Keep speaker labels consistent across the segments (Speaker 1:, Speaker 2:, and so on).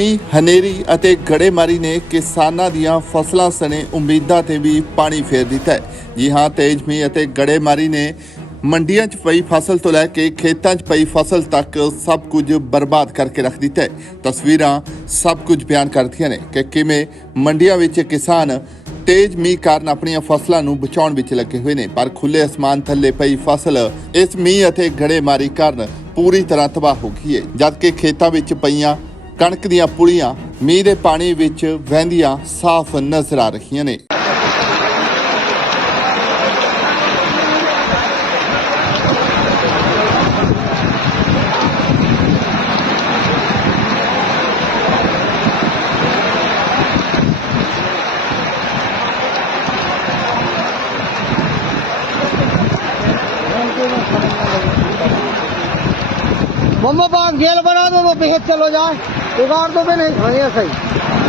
Speaker 1: ਮੀਂਹ ਹਨੇਰੀ ਅਤੇ ਗੜੇਮਾਰੀ ਨੇ ਕਿਸਾਨਾਂ ਦੀਆਂ ਫਸਲਾਂ ਸਣੇ ਉਮੀਦਾਂ ਤੇ ਵੀ ਪਾਣੀ ਫੇਰ ਦਿੱਤਾ ਹੈ। ਜੀ ਹਾਂ, ਤੇਜ਼ ਮੀਂਹ ਅਤੇ ਗੜੇਮਾਰੀ ਨੇ ਮੰਡੀਆਂ 'ਚ ਪਈ ਫਸਲ ਤੋਂ ਲੈ ਕੇ ਖੇਤਾਂ 'ਚ ਪਈ ਫਸਲ ਤੱਕ ਸਭ ਕੁਝ ਬਰਬਾਦ ਕਰਕੇ ਰੱਖ ਦਿੱਤਾ ਹੈ। ਤਸਵੀਰਾਂ ਸਭ ਕੁਝ ਬਿਆਨ ਕਰਦੀਆਂ ਨੇ ਕਿ ਕਿਵੇਂ ਮੰਡੀਆਂ ਵਿੱਚ ਕਿਸਾਨ ਤੇਜ਼ ਮੀਂਹ ਕਾਰਨ ਆਪਣੀਆਂ ਫਸਲਾਂ ਨੂੰ ਬਚਾਉਣ ਵਿੱਚ ਲੱਗੇ ਹੋਏ ਨੇ, ਪਰ ਖੁੱਲੇ ਅਸਮਾਨ ਥੱਲੇ ਪਈ ਫਸਲ ਇਸ ਮੀਂਹ ਅਤੇ ਗੜੇਮਾਰੀ ਕਾਰਨ ਪੂਰੀ ਤਰ੍ਹਾਂ ਤਬਾਹ ਹੋ ਗਈ ਹੈ। ਜਦਕਿ ਖੇਤਾਂ ਵਿੱਚ ਪਈਆਂ ਕਣਕ ਦੀਆਂ ਪੁਲੀਆਂ ਮੀਂਹ ਦੇ ਪਾਣੀ ਵਿੱਚ ਵਹਿੰਦੀਆਂ ਸਾਫ਼ ਨਜ਼ਰ ਆ ਰਹੀਆਂ ਨੇ।
Speaker 2: मम्मा पास जेल बना दो वो बेहद चलो जाए उगाड़ दो भी नहीं खाएंगे सही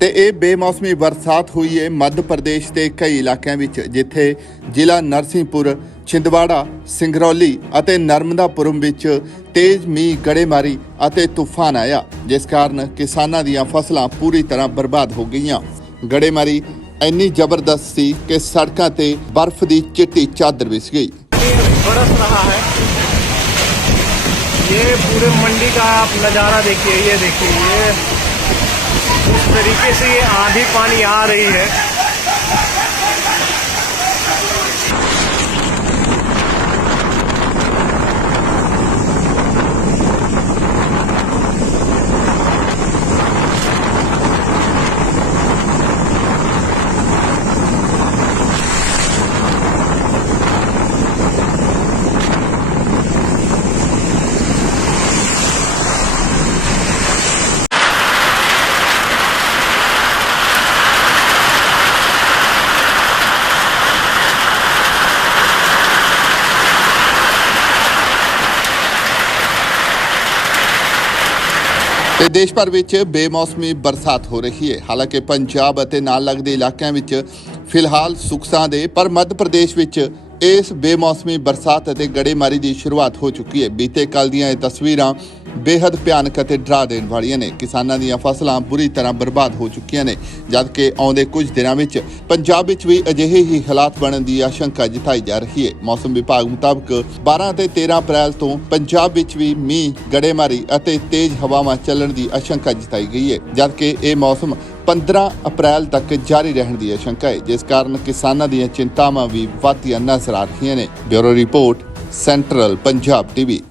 Speaker 1: ਤੇ ਇਹ ਬੇਮੌਸਮੀ ਬਰਸਾਤ ਹੋਈ ਹੈ ਮੱਧ ਪ੍ਰਦੇਸ਼ ਦੇ ਕਈ ਇਲਾਕਿਆਂ ਵਿੱਚ ਜਿੱਥੇ ਜ਼ਿਲ੍ਹਾ ਨਰਸਿੰਹਪੁਰ ਛਿੰਦਵਾੜਾ ਸਿੰਗਰੌਲੀ ਅਤੇ ਨਰਮਦਾਪੁਰਮ ਵਿੱਚ ਤੇਜ਼ ਮੀਂਹ ਗੜੇਮਾਰੀ ਅਤੇ ਤੂਫਾਨ ਆਇਆ ਜਿਸ ਕਾਰਨ ਕਿਸਾਨਾਂ ਦੀਆਂ ਫਸਲਾਂ ਪੂਰੀ ਤਰ੍ਹਾਂ ਬਰਬਾਦ ਹੋ ਗਈਆਂ ਗੜੇਮਾਰੀ ਇੰਨੀ ਜ਼ਬਰਦਸਤ ਸੀ ਕਿ ਸੜਕਾਂ ਤੇ ਬਰਫ਼ ਦੀ ਚਿੱਟੀ ਚਾਦਰ ਵਿਛ ਗਈ
Speaker 3: बरस रहा है ये पूरे मंडी का आप नज़ारा देखिए ये देखिए ये इस तरीके से ये आंधी पानी आ रही है
Speaker 1: ਤੇ ਦੇਸ਼ ਭਰ ਵਿੱਚ ਬੇਮੌਸਮੀ ਬਰਸਾਤ ਹੋ ਰਹੀ ਹੈ। ਹਾਲਾਂਕਿ ਪੰਜਾਬ ਅਤੇ ਨਾਲ ਲੱਗਦੇ ਇਲਾਕਿਆਂ ਵਿੱਚ ਫਿਲਹਾਲ ਸੁਖਸਾਂ ਦੇ, ਪਰ ਮੱਧ ਪ੍ਰਦੇਸ਼ ਵਿੱਚ ਇਸ ਬੇਮੌਸਮੀ ਬਰਸਾਤ ਅਤੇ ਗੜੇਮਾਰੀ ਦੀ ਸ਼ੁਰੂਆਤ ਹੋ ਚੁੱਕੀ ਹੈ। ਬੀਤੇ ਕੱਲ ਦੀਆਂ ਇਹ ਤਸਵੀਰਾਂ ਬੇहद ਭਿਆਨਕ ਅਤੇ ਡਰਾ ਦੇਣ ਵਾਲੀਆਂ ਨੇ। ਕਿਸਾਨਾਂ ਦੀਆਂ ਫਸਲਾਂ ਬੁਰੀ ਤਰ੍ਹਾਂ ਬਰਬਾਦ ਹੋ ਚੁੱਕੀਆਂ ਨੇ, ਜਦਕਿ ਆਉਂਦੇ ਕੁਝ ਦਿਨਾਂ ਵਿੱਚ ਪੰਜਾਬ ਵਿੱਚ ਵੀ ਅਜਿਹੇ ਹੀ ਹਾਲਾਤ ਬਣਨ ਦੀ ਆਸ਼ੰਕਾ ਜਤਾਈ ਜਾ ਰਹੀ ਹੈ। ਮੌਸਮ ਵਿਭਾਗ ਮੁਤਾਬਕ 12 ਤੇ 13 ਅਪ੍ਰੈਲ ਤੋਂ ਪੰਜਾਬ ਵਿੱਚ ਵੀ ਮੀਂਹ, ਗੜੇਮਾਰੀ ਅਤੇ ਤੇਜ਼ ਹਵਾਵਾਂ ਚੱਲਣ ਦੀ ਆਸ਼ੰਕਾ ਜਤਾਈ ਗਈ ਹੈ, ਜਦਕਿ ਇਹ ਮੌਸਮ 15 ਅਪ੍ਰੈਲ ਤੱਕ ਜਾਰੀ ਰਹਿਣ ਦੀ ਆਸ਼ੰਕਾ ਹੈ, ਜਿਸ ਕਾਰਨ ਕਿਸਾਨਾਂ ਦੀਆਂ ਚਿੰਤਾਵਾਂ ਵੀ ਵੱਧਦੀਆਂ ਨਜ਼ਰ ਆ ਰਹੀਆਂ ਨੇ। Bureau report, central Punjab TV.